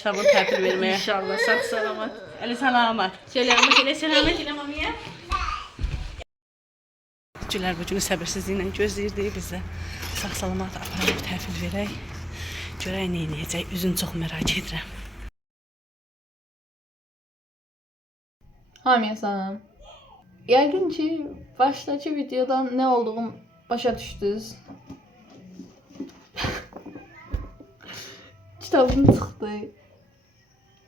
kitabını təhvil verməyə. İnşallah sağ salamat. Əli salamat. Selamet elə selamet elə mamaya. Gülər bu günü səbirsizliklə gözləyirdi. Biz də sağ salamat aparıb təhvil verək. Görək nə edəcək. Üzünü çox merak edirəm. Hamıya salam. Yəqin ki, başdakı videodan nə olduğum başa düşdünüz. Kitabım çıxdı.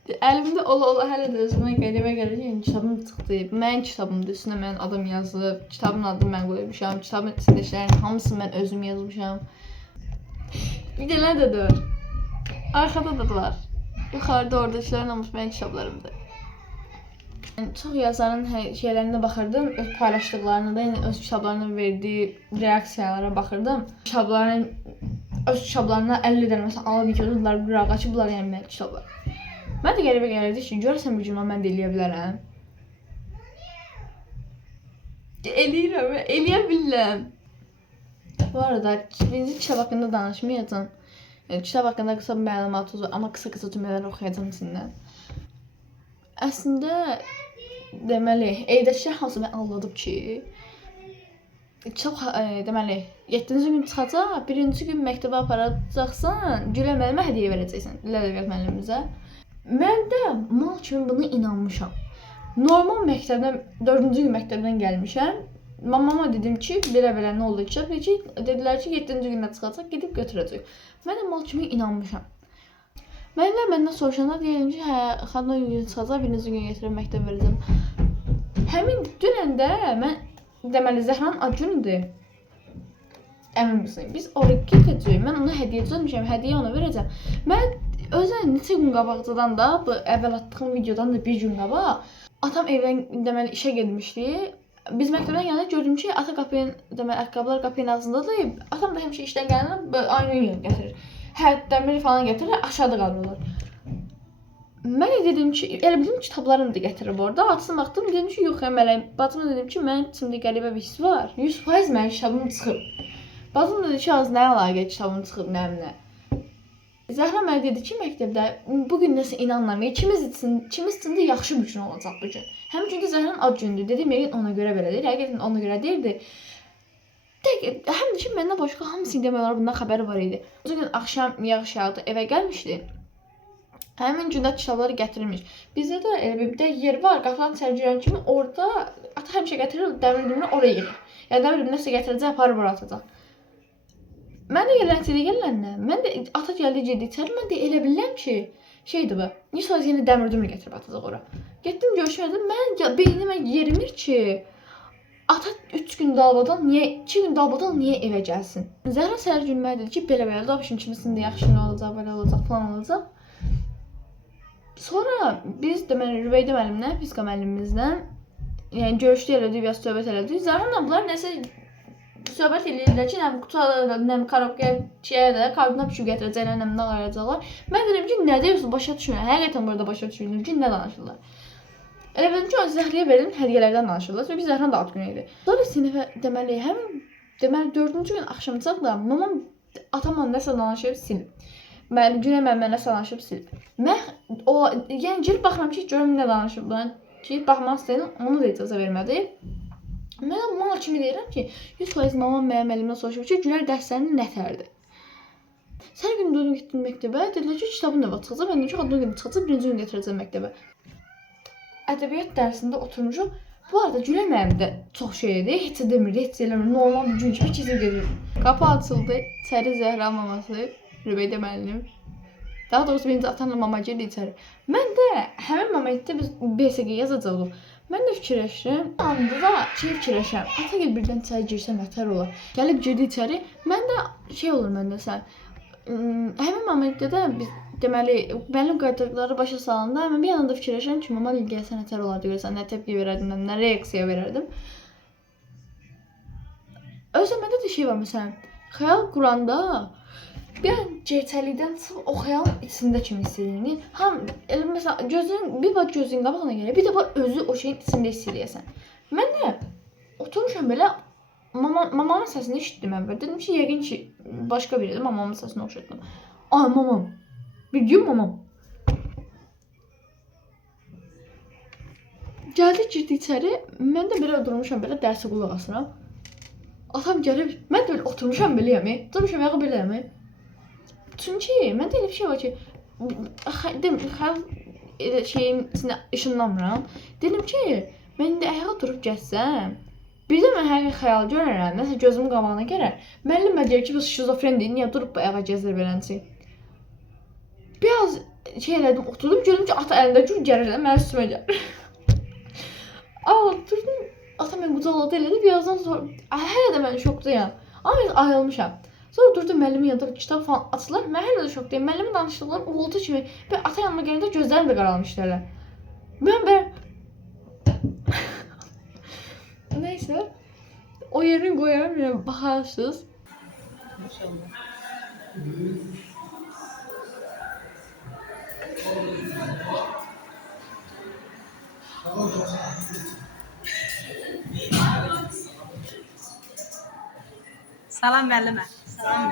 Əlimdə ola hələ də özümə qəribə gəlir ki, kitabım çıxdı. Mənim kitabımdır, üstünə mənim adım yazılıb. Kitabın adını mən qoymuşam. Kitabın içində işlərin hamısını mən özüm yazmışam. Videolar da var. Arxada da var. Yuxarıda oradakıların hamısı mənim kitablarımdır. Çox yazarın şeylərinə baxırdım, öz paylaşdıqlarına da, yəni öz kitablarına verdiyi reaksiyalara baxırdım. Öz kitablarına 50 dənə məsələn alıb yıkıldılar, qıraq açıblar, yəni mənim kitablar. Mən də qəribə gəlirdi ki, görəsən bir cümlə mən də eləyə bilərəm. Eləyirəm, eləyə bilirəm. Bu arada, birinci kitab haqqında danışmayacağım. Kitab haqqında qısa bir məlumat var, amma qısa cümlələr oxuyacağım içindən. Əslində, deməli, evdəkilər hamısı məni anladıb ki, kitab, deməli, 7-ci gün çıxacaq, 1-ci gün məktəbə aparacaqsan, Gülə müəllimə hədiyyə verəcəksən, Dil ədəbiyyat müəllimimizə. Mən də mal kimi buna inanmışam. Normal məktəbdən, 4-cü gün məktəbdən gəlmişəm. Mamama dedim ki, belə-belə nə oldu kitab? Dedilər ki, 7-ci gündə çıxacaq, gedib götürəcək. Mən də mal kimi inanmışam. Mənimlə məndən soruşanda deyirəm ki, hə, xanım gün çıxacaq, 1-ci gün gətirib məktəbə verəcəm. Həmin dünəndə mən, deməli, Zəhranın ad günüdür. Əmin misin? Biz oraya gedəcəyik, mən ona hədiyyə düzəlmişəm, hədiyyə ona verəcəm. Mən özən neçə gün qabaqcadan da, bu əvvəl atdığım videodan da bir gün qabaq, atam evdən, deməli, işə gedmişdi. Biz məktəbdən gəldik, gördüm ki, ata qapının, deməli, ayaqqabılar qapının ağzındadır. Atam da həmişə işdən gələn aynı gün gətirir. Hə, dəmir falan gətirir, aşağıda qalırlar. Mən də dedim ki, elə bildim kitablarımı da gətirib orada. Açsın baxdım, dedim ki, yox, mələk. Bacıma dedim ki, mənim içimdə qəribə bir his var. 100% mənim kitabım çıxıb. Bacım dedi ki, az nə əlaqə kitabım çıxıb, nəminə. Zəhra mənə dedi ki, məktəbdə bugün nəsə inanlamayı, kimiz üçün də yaxşı bir gün olacaq bu gün. Həmin gün də Zəhranın ad gündür. Dedim, yəqin ona görə belə deyir, həqiqətən ona görə deyirdi. Həm də ki, məndən başqa hamısı demək olar bundan xəbəri var idi. O gün axşam yağış yağdı, evə gəlmişdi. Həmin gündə kitabları gətirilmiş. Bizdə də bir də yer var, qapıdan içəri girən kimi orada ata həmişə gətirir, dəmir dimini oraya yığır. Yəni dəmir dimini nəsə gətirəcək, aparıb ora atacaq. Mən də gələnçidə gəliləndə, mən də ata gəldi getdi içəri, mən də elə bilirəm ki, şeydir bu. Niyə sonra yenə dəmir dimini gətirib atacaq ora. Getdim görüşmədim, mən beynimə yerimir ki, ata 3 gün dalbadan, 2 gün dalbadan niyə evə gəlsin? Zəhra səhər gün mənə dedi ki, belə-belə də başın kimisində yaxşı olacaq, belə olacaq, falan olacaq. Sonra biz deməli Rübeydə müəllimlə, fizika müəllimimizlə yəni görüşdü elədik, biraz söhbət elədik. Zəhranla bunlar nəsə söhbət eləyirlər ki, nəm qutuda, nəm karobkaya şeyə kartona pişib gətirəcəklər, nəm nə ayıracaqlar. Mən dedim ki, nə deyirsiniz, başa düşmürəm. Həqiqətən burada başa düşmürəm ki, nə danışırlar. Elə bildim ki, Zəhrəyə verdim hədiyyələrdən danışırlar. Çünki Zəhranın da ad günü idi. Sonra sinifə deməli, deməli 4-cü gün axşamçaq da mamam atamla nəsə danışıb silib. Günə mənə nəsə danışıb silib. Mən yəni girib baxıram ki, görüm nə danışıblar. Girib baxmaq istəyirəm, onu da icazə vermədi. Mən mal kimi deyirəm ki, 100% mamam mənim əlimdən soruşub ki, Gülər dərslərini nətərdir? Səhər günü dördüm getdim məktəbə, dedilər ki, kitabın da çıxacaq, mən dedim ki, adını gün çıxacaq, 1-ci gün gətirəcəm məktəbə. Ədəbiyyat dərsində oturmuşuq. Bu arada Gülər mənim də çox şey idi, heç demirdi, heç eləmirdi, normal bir gün kimi keçib gedir. Qapı açıldı, içəri Zəhra maması, Rübeydə müəllim. Daha doğrusu birinci atanla mama girdi içəri. Mən də həmin momentdə biz BSG yazacaqdıq. Mən də fikirləşdim, anda da fikirləşəm. Ata gəl birdən içəri girsəm nətər olar. Gəlib girdi içəri. Mən də olur məndə sən. Həmin momentdə də biz deməli müəllim qaytardıqları başa salanda mən bir yandan da fikirləşirəm ki, mama gəlsə nətər olardı, görsən nə təpki verərdim, nə reaksiya verərdim. Özü məndə də şey var məsələn, xəyal quranda bir an gerçəklikdən çıxıb o xəyalın içində kimi hiss edilir. Elə məsələn bir bax gözün qabağına gəlir, bir də bax özü o şeyin içində hiss eləyəsən. Mən də oturmuşam belə mamamın səsini eşitdim əvvəl. Dedim ki, yəqin ki başqa biridir, mamamın səsini oxşatdım. Ay mamam. Bir gün mamam. Gəldik, girdik içəri. Mən də belə durmuşam, belə dərsə qulaq asıram. Atam gəlib, mən də belə oturmuşam beləyəm. Durmuşam ayağı beləyəm. Çünki məndə elə bir şey var ki, şeyin içində işınlanmıram. Dedim ki, mən indi ayağa durub gəzsəm, birdən mən hər xəyal görərəm, nəsə gözümün qabağına gələr. Müəllim mənə deyir ki, bu şizofrendir, niyə durub ayağa gəzir belənçi? Biraz şey elədim, oturdum, gördüm ki, ata əlində gül gəlir, mənim üstümə gəlir. Durdum, ata mən qucaqladı elədi, birazdan sonra, hələ də mən şokdayam. Amma mən ayılmışam. Sonra durdum, müəllimin yanında bir kitab falan açılar, mən hələ də şokdayım. Müəllimin danışdıqları uğultu kimi, ben ata yanıma gələndə gözlərim də qaralmışlar. Mən neyse, o yerini qoyarım, yəni baxarsınız. Salam müəllimə. Salam.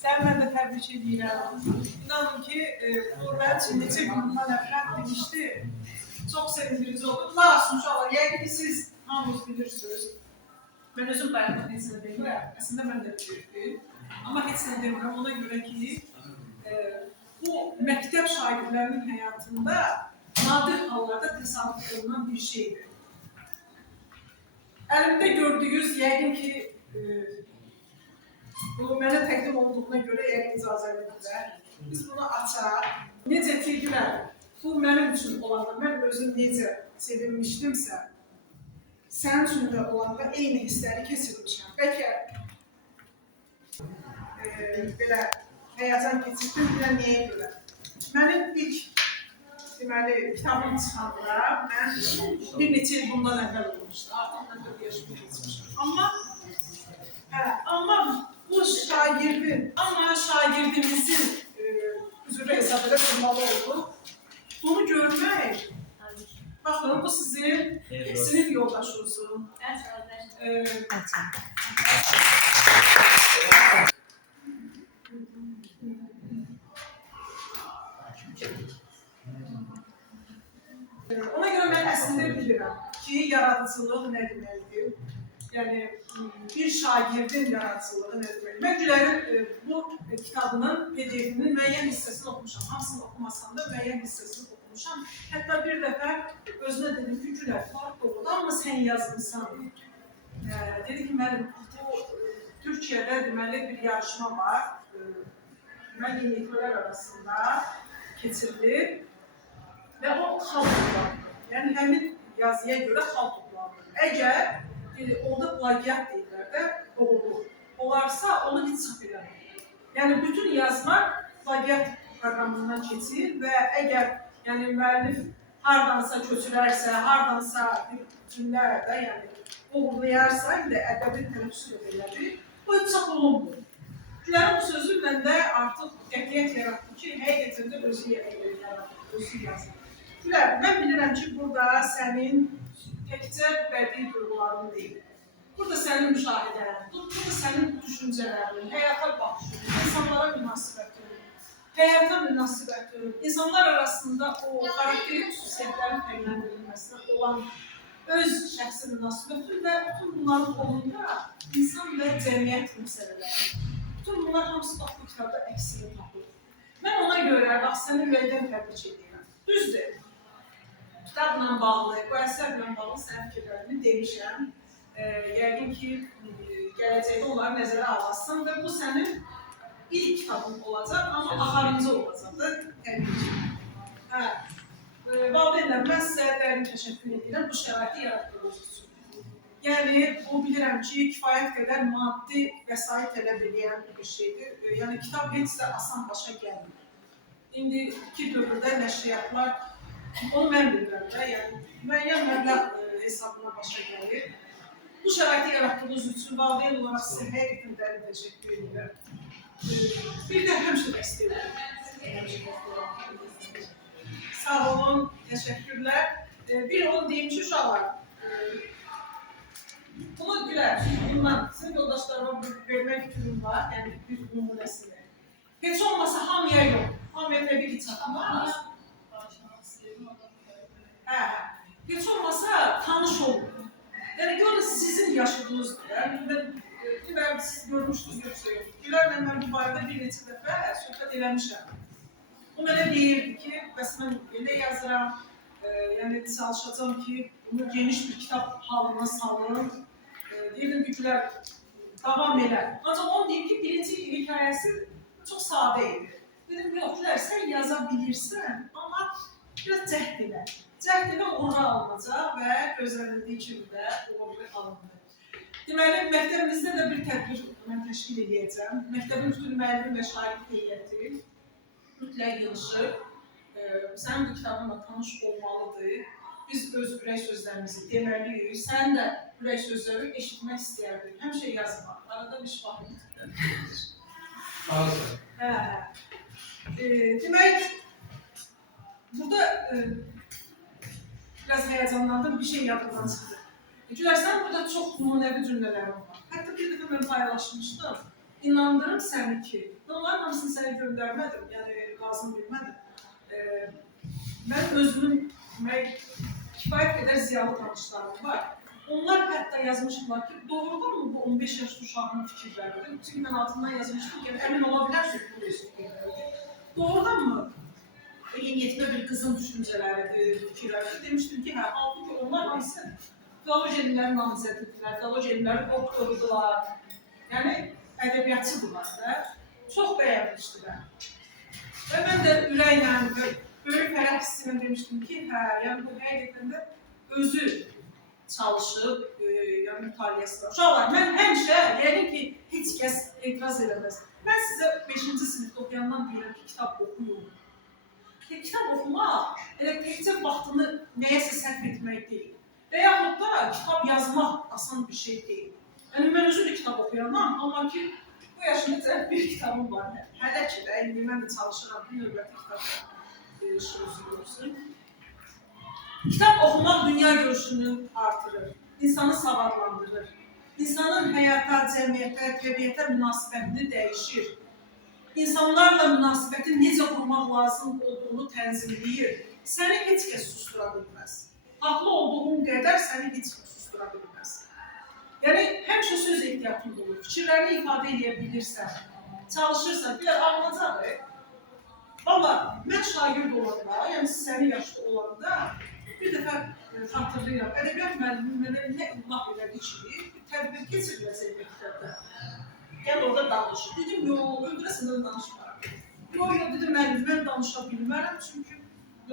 Sən mən də təbrik edirəm. İnanın ki, bu mənim üçün neçə gün bundan əvvəl demişdi. Çox sevindirici oldu. Lakin uşaqlar, yəqin ki, siz hamınız bilirsiniz. Mən özüm bayaqda heç nə demirəm. Əslində mən də bilirdim. Amma heç nə demirəm. Ona görə ki, bu məktəb şagirdlərinin həyatında nadir hallarda təsadüf olunan bir şeydir. Əlimdə gördüyünüz, yəqin ki, bu mənə təqdim olduğuna görə yəqin icazəlidirlər. Biz bunu açaq. Necə ki, bu mənim üçün olanda, mən özüm necə sevinmişdimsə, sənin üçün də olanda eyni hissləri keçirmişəm. Bəlkə belə həyəcan keçirdim, bilən nəyə görə. Mənim ilk kitabım çıxanda mən bir neçə il bundan əvvəl olmuşdu. Artıq mən 4 yaşımı geçmişim. Amma bu şagirdimizin üzrə hesab edib durmalı oldu. Bunu görmək, baxın, bu sizin sinif yoldaşınızın. Ona görə mən əslində bilirəm ki, yaradıcılıq nə deməkdir? Yəni, bir şagirdin yaradıcılığı nə deməkdir? Mən Gülərin bu kitabının PDF-inin müəyyən hissəsini oxumuşam. Hamısını oxumasam da müəyyən hissəsini oxumuşam. Hətta bir dəfə özünə dedim ki, Gülər, farq oldu, amma sən yazmışsan. Dedi ki, müəllim, bu Türkiyədə deməli bir yarışma var. Deməli, yeniliklər arasında keçirilir. Və o xalq toplandı. Yəni, həmin yazıya görə xalq toplandı. Əgər orada plagiat deyirlər də, doğru olarsa, onu heç çap eləmir. Yəni, bütün yazılar plagiat proqramından keçir və əgər müəllif hardansa köçürərsə, hardansa bir cümlə də, uğurlayarsa, ədəbi tələffüz edilir, o heç çap olunmur. Gülərin bu sözü məndə artıq qətiyyət yaratdı ki, həqiqətən də özü yaratdı, özü yazır. Gülər, mən bilirəm ki, burada sənin təkcə bədii duyğuların deyil. Burada sənin müşahidələrin, burada sənin düşüncələrin, həyata baxışın, insanlara münasibətin, həyata münasibətin, insanlar arasında o xarakteri xüsusiyyətlərin fərqləndirilməsinə olan öz şəxsi münasibətin və bütün bunların fonunda insan və cəmiyyət məsələləri. Bütün bunlar hamısı bu kitabda əksini tapır. Mən ona görə, bax, səni ürəkdən təbrik edirəm. Düzdür. Kitabla bağlı, bu əsərlə bağlı sənin fikirlərini demişəm. Yəqin ki, gələcəkdə onları nəzərə alasın və bu sənin ilk kitabın olacaq, amma axarıncı olacaq da təbii ki. Valideynlər, mən sizə dərin təşəkkür edirəm bu şəraiti yaratdığınız üçün. Yəni, bu bilirəm ki, kifayət qədər maddi vəsait tələb edən bir şeydir. Yəni, kitab heç də asan başa gəlmir. İndi iki dövrdə nəşriyyatlar, onu mən bilirəm də, yəni müəyyən məbləğ hesabına başa gəlir. Bu şəraiti yaratdığınız üçün valideyn olaraq sizə həqiqətən dərin təşəkkür edirəm. Bir də həmişə dəstək edirəm. Sağ olun, təşəkkürlər. Bir onu deyim ki, uşaqlar, bunu Güler, bundan sizin yoldaşlarıma vermək fikrim var, yəni bir nümunəsini. Heç olmasa hamıya yox, hamıya təbii ki çatmaz. Hə, heç olmasa tanış olun. Yəni görün sizin yaşadığınızdır. Yəni mən siz görmüşdünüz yoxsa yox. Gülərlə mən bu barədə bir neçə dəfə söhbət eləmişəm. O mənə deyirdi ki, bəs mən elə yazıram, yəni çalışacağam ki, bunu geniş bir kitab halına salın. Deyirdim ki, Gülər davam elə. Ancaq onu deyim ki, birinci hikayəsi çox sadə idi. Dedim, yox Gülər, sən yaza bilirsən, amma biraz cəhd elə. Cəhd elə uğra alınacaq və gözlənildiyi kimi də uğurlu alındı. Deməli, məktəbimizdə də bir tədbir mən təşkil edəcəm. Məktəbin bütün müəllim və şagird heyəti mütləq yığışıb, sənin bu kitabınla tanış olmalıdır. Biz öz ürək sözlərimizi deməliyik. Sən də ürək sözləri eşitmək istəyərdik. Həmişə yazmaq. Arada bir şifahi tutulur. Demək, burada biraz həyecanlandım, bir şey yadımdan çıxdı. Gülər, sən burada çox nümunəvi cümlələrim var. Hətta bir dəfə mən paylaşmışdım. İnandırım səni ki, onların hamısını sənə göndərmədim, yəni lazım bilmədim. Mən özümün kifayət qədər ziyalı tanışlarım var. Onlar hətta yazmışdılar ki, doğrudan mı bu 15 yaşlı uşağının fikirləridir? Çünki mən altından yazmışdım ki, əmin ola bilərsiniz bu fikirləridir. Doğrudan mı? Yeniyetmə bir qızın düşüncələridir, fikirləridir. Demişdim ki, hə, halbuki onlar hamısı filoloji elmlərin namizədidirlər, filoloji elmlərin doktorudular. Yəni, ədəbiyyatçıdırlar da. Çox bəyənmişdilər. Və mən də ürəklə və böyük fərəh hissilə demişdim ki, hə, yəni bu həqiqətən də özü çalışıb, yəni mütaliəsi var. Uşaqlar, mən həmişə, yəni ki, heç kəs etiraz eləməz. Mən sizə 5-ci sinifdə oxuyandan deyirəm ki, kitab oxuyun. Kitab oxumaq, elə təkcə vaxtını nəyəsə sərf etmək deyil. Və yaxud da kitab yazmaq asan bir şey deyil. Yəni, mən özüm də kitab oxuyanam, amma ki, bu yaşımda bir kitabım var. Hələ ki də, indi mən də çalışıram, bir növbəti kitabda işimizi görürsün. Kitab oxumaq dünya görüşünü artırır, insanı savadlandırır. İnsanın həyata, cəmiyyətə, təbiətə münasibətini dəyişir. İnsanlarla münasibəti necə qurmaq lazım olduğunu tənzimləyir. Səni heç kəs sustura bilməz. Haqlı olduğun qədər səni heç kəs sustura bilməz. Yəni, həmişə söz ehtiyatın olur, fikirlərini ifadə edə bilirsən, çalışırsan, bir anlayacaq. Valla, mən şagird olanda, yəni səni yaşlı olanda bir dəfə xatırlayıram, ədəbiyyat müəllimi mənə nə illah elədi ki, tədbir keçiriləcək məktəbdə. Gəl orada danışır. Dedim, yox, öldürəsindən danışmaram. Yox, dedim, mən danışa bilmərəm, çünki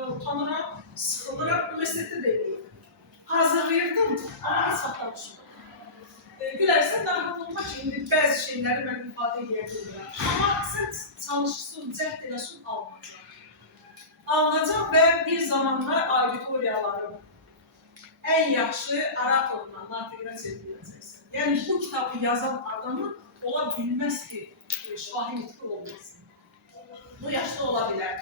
utanıram, sıxılıram, universitetdə də eləyim. Hazırlayırdım, amma heç vaxt danışmıram. Gülər, sən narahat olmaq ki, indi bəzi şeyləri mən ifadə edə bilmirəm. Amma sən çalışsın, cəhd eləsin, alınacaq. Alınacaq və bir zamanlar auditoriyalarım ən yaxşı oratorla, natiqlə çevriləcəksən. Yəni, bu kitabı yazan adamın ola bilməz ki, şifahi nitqi olmasın. Bu yaşda ola bilər,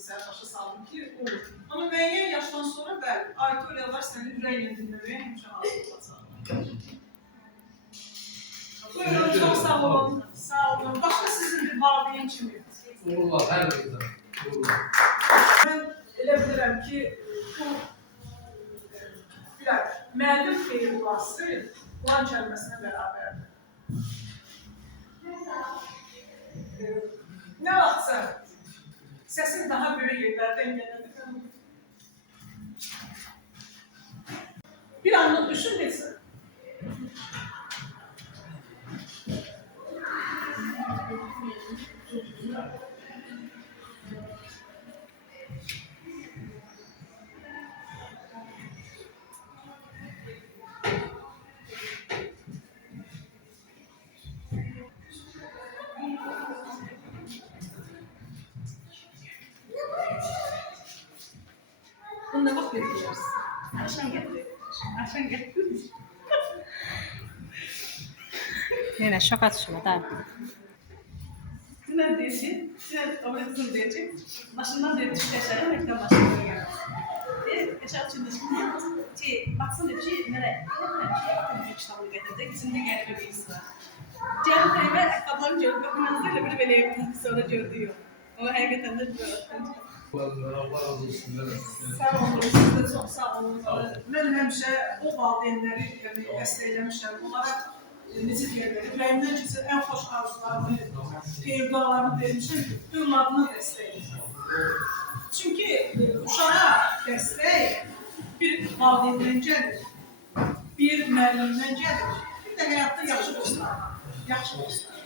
sən başa saldım ki, olur. Amma müəyyən yaşdan sonra bəli, auditoriyalar səni ürəklə dinləməyə həmişə hazır olacaq. Buyurun, çox sağ olun. Sağ olun. Başqa sizin bir valideyn kimi. Uğurlar, hər birində. Uğurlar. Mən elə bilirəm ki, bu müəllim xeyri duası Quran kəlməsinə bərabərdir. Nə vaxtsa səsin daha böyük yerlərdən gəlirdi. Bir anlıq düşün desin. Bunu ne vaxt veriyoruz? Akşam getir. Akşam getir. Yine şok atışma da. Sinan diyecek, Sinan kamerasını diyecek. Başından dedi, şu yaşarım, ekran başından geldi. Eşya içində baksın dedi ki, nereye? Bir kitabını getirdik, içinde qəribə bir his var. Gəlib evə ayaqqabılarını görüb, baxmanızda elə bir belə evdən sonra gördük. O həqiqətən də görüldü. Allah razı olsun. Sağ olun, siz de çok sağ olun. Ben həmişə o valideynləri yəni, dəstəkləmişəm. Onlara necə deyirlər, ürəyimdən keçən ən xoş arzularını, xeyirdualarını vermişəm ki, övladını dəstəkləyəcəm. Çünki uşağa dəstək bir valideyndən gəlir, bir müəllimdən gəlir, bir də həyatda yaxşı dostlar, yaxşı dostlar.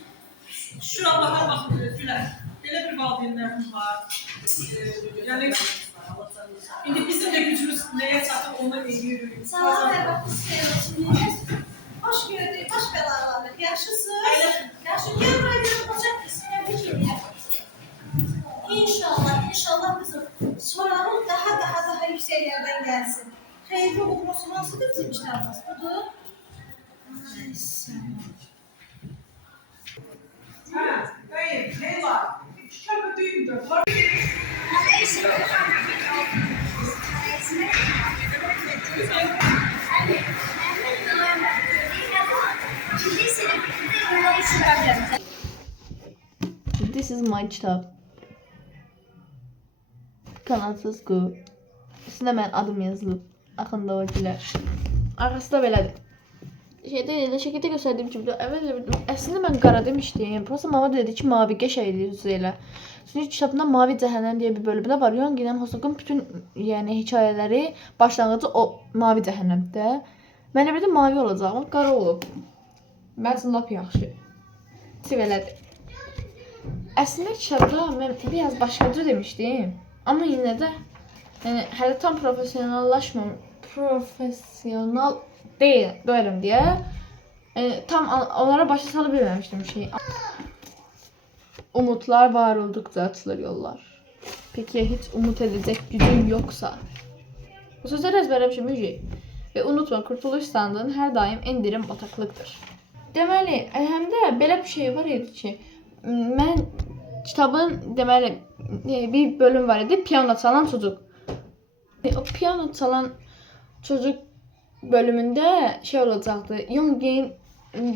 Şükür Allaha baxın, Gülər, belə bir valideynlərimiz var. Yəni, indi bizim də gücümüz nəyə çatır, onu eləyirik. Salam, bəxtiniz xeyir olsun. Hoş gördük, hoş belalardır. Yaxşısınız? Yaxşı, gel buraya görüp olacaq, istəyəm ki, İnşallah, inşallah bizim soranın daha yüksek yerden gelsin. Xeyirli uğurlu olsun, hansıdır bizim kitabımız? Budur. Ay, sağ ol. Ha, dayı, ne var? Köpü düğündür. This is my kitap. Kanatsız qu. Üstündə mənim adım yazılıb. Axında o gülər. Arxası da belədir. Şəkildə göstərdiyim kimi əslində mən qara demişdim. Prosta mama dedi ki, mavi qəşəngdir üzü elə. Çünki kitabında Mavi Cəhənnəm deyə bir bölümdə var. Yongi'nin Hosogun bütün hekayələri başlanğıcı o Mavi Cəhənnəmdə. Mən elə bildim mavi olacaq, amma qara olub. Mən üçün lap yaxşı. Belədir. Əslində kitabda mən biraz başqa cür demişdim. Amma yenə də hələ tam profesional deyiləm deyə tam onlara başa sala bilməmişdim şey. Umutlar var oldukça açılır yollar. Peki hiç umut edecek gücün yoksa? Bu sözləri əzbərləmişim Müjde. Və unutma, qurtuluş sandığın hər daim en derin bataklıqdır. Deməli, həm də belə bir şey var idi ki, mən kitabın deməli bir bölüm var idi, piyano çalan çocuk. O piyano çalan çocuk bölümündə şey olacaqdı. Yongi'nin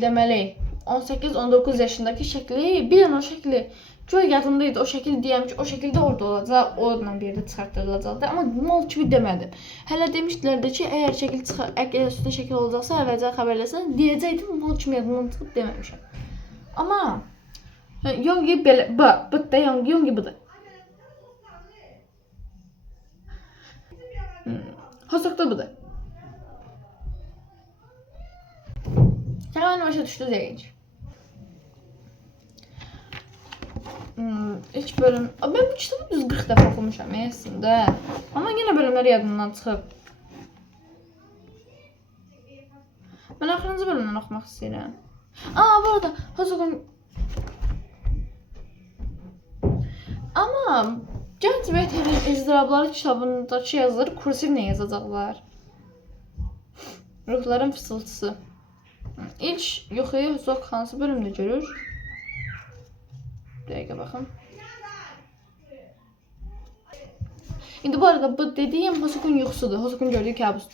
deməli 18-19 yaşındaki şəkli, bir an o şəkli göy yadımdaydı. O şəkil deyəm ki, o şəkildə orada olacaq, onunla bir yerdə çıxartdırılacaqdı. Amma mal kimi demədim. Hələ demişdilər də ki, əgər şəkil əgər üstündə şəkil olacaqsa, əvvəlcə xəbərləsən, deyəcəkdim, mal kimi yadımdan çıxıb deməmişəm. Amma Yongi belə, bu da Yongi budur. Hosokda budur. Hemen başa düşdü deyince. İlk bölüm... Ben bu kitabı düz 40 dəfə oxumuşam əslində. Amma yenə bölümlər yadımdan çıxıb. Mən axırıncı bölümdən oxumaq istəyirəm. Bu arada Hosogun... Amma Gənc Vətənin İzdirabları kitabındakı yazıları kursivlə yazacaqlar. Ruhların fısıltısı. İlk yuxuyu Hosok hansı bölümdə görür? Bir dəqiqə baxın. İndi bu arada bu dediyim Hosokun yuxusudur. Hosokun gördüyü kabus.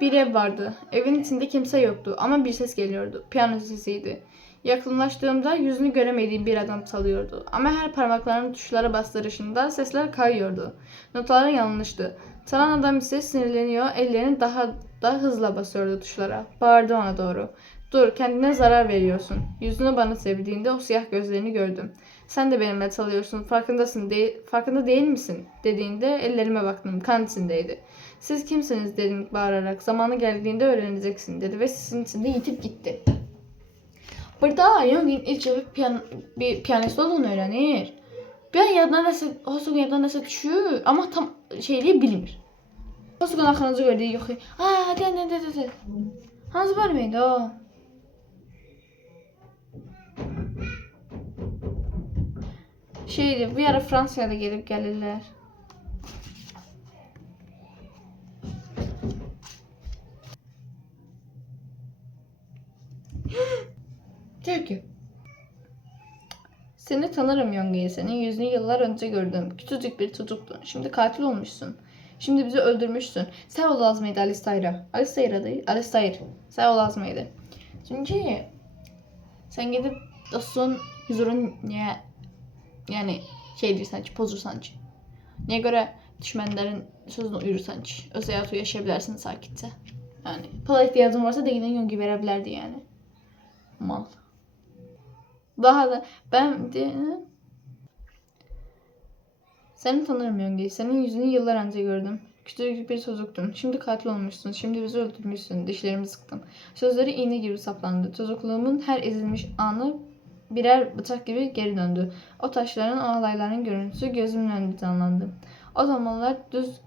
Bir ev vardı. Evin içinde kimse yoktu ama bir ses geliyordu. Piyano sesiydi. Yakınlaştığımda yüzünü göremediğim bir adam çalıyordu. Ama her parmaklarının tuşlara bastırışında sesler kayıyordu. Notalar yanlıştı. Çalan adam ise sinirleniyor, ellerini daha hızla basıyordu tuşlara. Bağırdı ona doğru. Dur, kendine zarar veriyorsun. Yüzünü bana sevdiğinde o siyah gözlerini gördüm. Sen de benimle çalıyorsun, farkında değil misin? Dediğinde ellerime baktım, kan içindeydi. Siz kimsiniz dedim bağırarak. Zamanı geldiğinde öğreneceksin dedi ve sesin içinde yitip gitti. Burada Yongi'nin ilk bir piyanist olduğunu öğrenir. Bir an yadına Hosogun yadına nəsə düşür, ama tam şeyliyi bilmir. Hosogun axırıncı gördüyü yox. De. Hansı bölümüydü o? Şeydi, bir ara Fransa'ya da gelip gelirler. Diyor ki, Seni tanırım Yonga'yı. Senin yüzünü yıllar önce gördüm. Küçücük bir çocuktun. Şimdi katil olmuşsun. Şimdi bizi öldürmüşsün. Sen o lazımıydı Alistair'a. Alistair'a değil. Alistair. Sen o lazımıydı. Çünkü sen gidip dostun huzurun niye yani şey deyirsən ki, pozursan ki. Niyə görə düşmənlərin sözünü uyursan ki, öz həyatı yaşaya bilərsən sakitcə. Yəni, pula ehtiyacın varsa dəqiqdən Yongi verə bilərdi yəni. Mal. Daha da ben seni tanırım Yongi. Senin yüzünü yıllar önce gördüm. Küçücük bir çocuktun. Şimdi katil olmuşsun. Şimdi bizi öldürmüşsün. Dişlerimi sıktın. Sözleri iğne gibi saplandı. Çocukluğumun her ezilmiş anı birer bıçak gibi geri döndü. O taşların, o alayların görüntüsü gözümün önünde canlandı. O zamanlar düz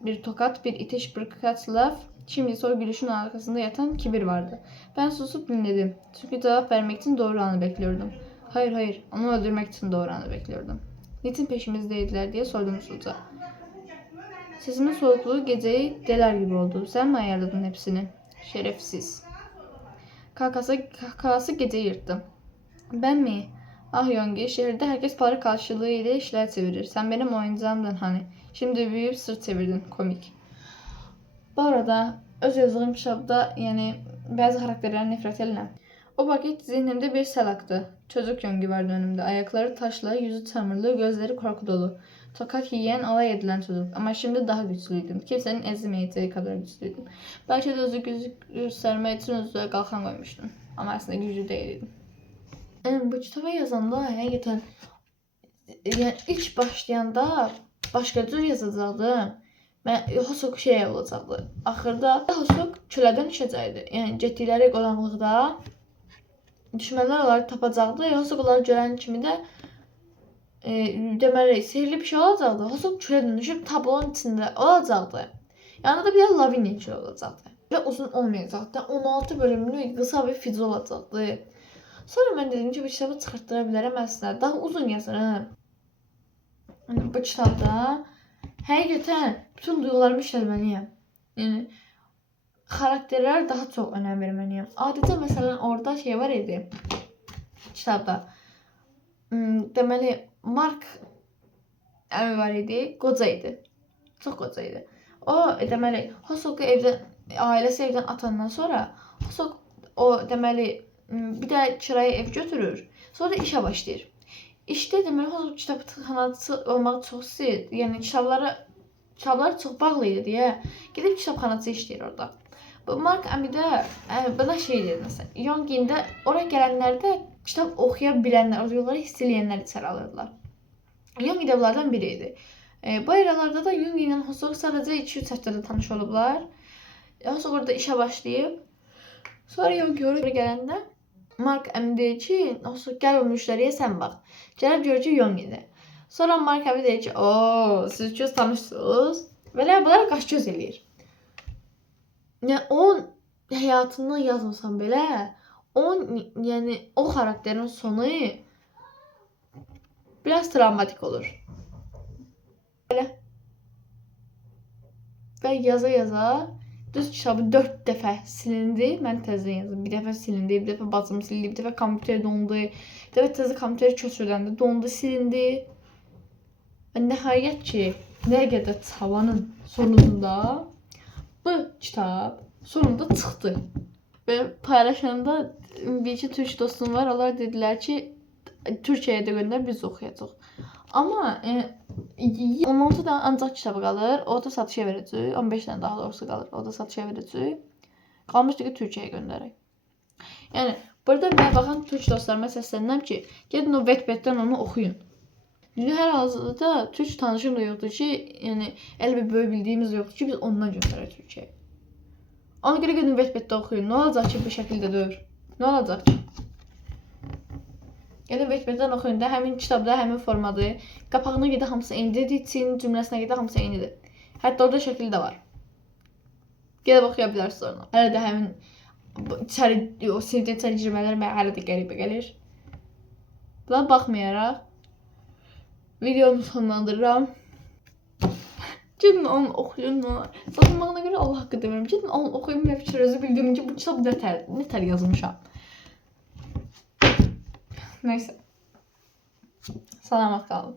bir tokat, bir itiş, birkaç laf, şimdi ise o gülüşün arkasında yatan kibir vardı. Ben susup dinledim. Çünkü cevap vermek için doğru anı bekliyordum. Hayır, onu öldürmek için doğru anı bekliyordum. Niçin peşimizdeydiler diye sordum usulca. Sesimin soğukluğu geceyi deler gibi oldu. Sen mi ayarladın hepsini? Şerefsiz. Kakası geceyi yırttı. Ben mi? Ah Yongi, şehirde herkes para karşılığı ile işler çevirir. Sen benim oyuncağımdın hani. Şimdi büyüyüp sırt çevirdin. Komik. Bu arada öz yazdığım kitabda yani bazı karakterlerden nefret edirəm. O vakit zihnimde bir sel aktı. Çocuk Yongi vardı önümde. Ayakları taşlı, yüzü çamurlu, gözleri korku dolu. Tokat yiyen, alay edilen çocuk. Ama şimdi daha güçlüydüm. Kimsenin ezmeyeceği kadar güçlüydüm. Belki de özü göstermek için özüne kalkan koymuştum. Ama aslında güçlü değildim. Bu kitabı yazanda həqiqətən yəni ilk başlayanda başqa cür yazacaqdım. Mən Hosok şey olacaqdı. Axırda Hosok külədən düşəcəkdi. Yəni getdikləri qaranlıqda düşmənlər onları tapacaqdı. Hosok onları görən kimi də deməli sehirli bir şey olacaqdı. Hosok külədən düşüb tablonun içində olacaqdı. Yanında da bir də Lavinia olacaqdı. Və uzun olmayacaqdı. 16 bölümlük qısa bir video olacaqdı. Sonra mən dedim ki, bu kitabı çıxartdıra bilərəm əslində. Daha uzun yazarım. Bu kitabda həqiqətən bütün duyğularımı işlətməliyəm. Yəni, karakterlər daha çox önəm verməliyəm. Adicə, məsələn, orada şey var idi. Kitabda. Deməli, Mark əmi var idi. Qoca idi. Çox qoca idi. O, deməli, Hosok'u evdən, ailəsi evdən atandan sonra Hosok, o, deməli, bir də kiraya ev götürür. Sonra da işə başlayır. İşdə deməli Hosok kitabxanacısı olmağı çox istəyir. Yəni kitabları çox bağlı idi deyə gedib kitabxanacı işləyir orada. Bu Mark əmi də bana şey deyir məsələn. Yongində ora gələnlərdə kitab oxuya bilənlər, o yolları hiss eləyənlər içəri alırlar. Yongi də bunlardan biri idi. Bu eralarda da Yongi ilə Hosok sadəcə 2-3 həftədə tanış olublar. Hosok orada işə başlayıb. Sonra Yongi oraya gələndə Mark əmi deyir ki, gəl o müştəriyə sən bax. Gəlib görür ki, Yongidir. Sonra Mark əmi deyir ki, siz göz tanışsınız. Belə bunlar qaş göz eləyir. Yəni, onun həyatını yazmasan belə, yəni, o karakterin sonu biraz travmatik olur. Belə. Və yaza düz kitabı 4 dəfə silindi. Mən təzədən yazdım. Bir dəfə silindi, bir dəfə bacım silindi, bir dəfə kompüter dondu. Bir dəfə təzə kompüteri köçürdəndə dondu, silindi. Və nəhayət ki, nə qədər çabanın sonunda bu kitab sonunda çıxdı. Və paylaşanda bir iki Türk dostum var. Onlar dedilər ki, Türkiyəyə də göndər, biz oxuyacaq. Amma 16 dənə ancaq kitabı qalır. O da satışa verəcək. 15 dənə daha doğrusu qalır. O da satışa verəcək. Qalmışdı ki, Türkiyəyə göndərək. Yəni, burada mənə baxan Türk dostlarıma səslənirəm ki, gedin o Wattpad'dən onu oxuyun. Hər hazırda Türk tanışım da yoxdur ki, yəni elə bir böyük bildiyimiz yoxdur ki, biz ondan göndərək Türkiyəyə. Ona görə gedin Wattpad'də oxuyun. Nə olacaq ki, bu şəkildə deyil? Nə olacaq ki? Gedin Wattpad'dən oxuyun da, həmin kitabda, həmin formadır. Qapağına gedə hamısı eynidir, için cümləsinə gedə hamısı eynidir. Hətta orada şəkil də var. Gedib oxuya bilərsiniz onu. Hələ də həmin o sinifdə içəri girmələr mənə hələ də qəribə gəlir. Buna baxmayaraq videomu sonlandırıram. Gedin onu oxuyun. Satılmağına görə Allah haqqı demirəm. Gedin onu oxuyun və fikrinizi bildirin ki, bu kitab nə tər yazmışam. Neyse. Salamat qalın.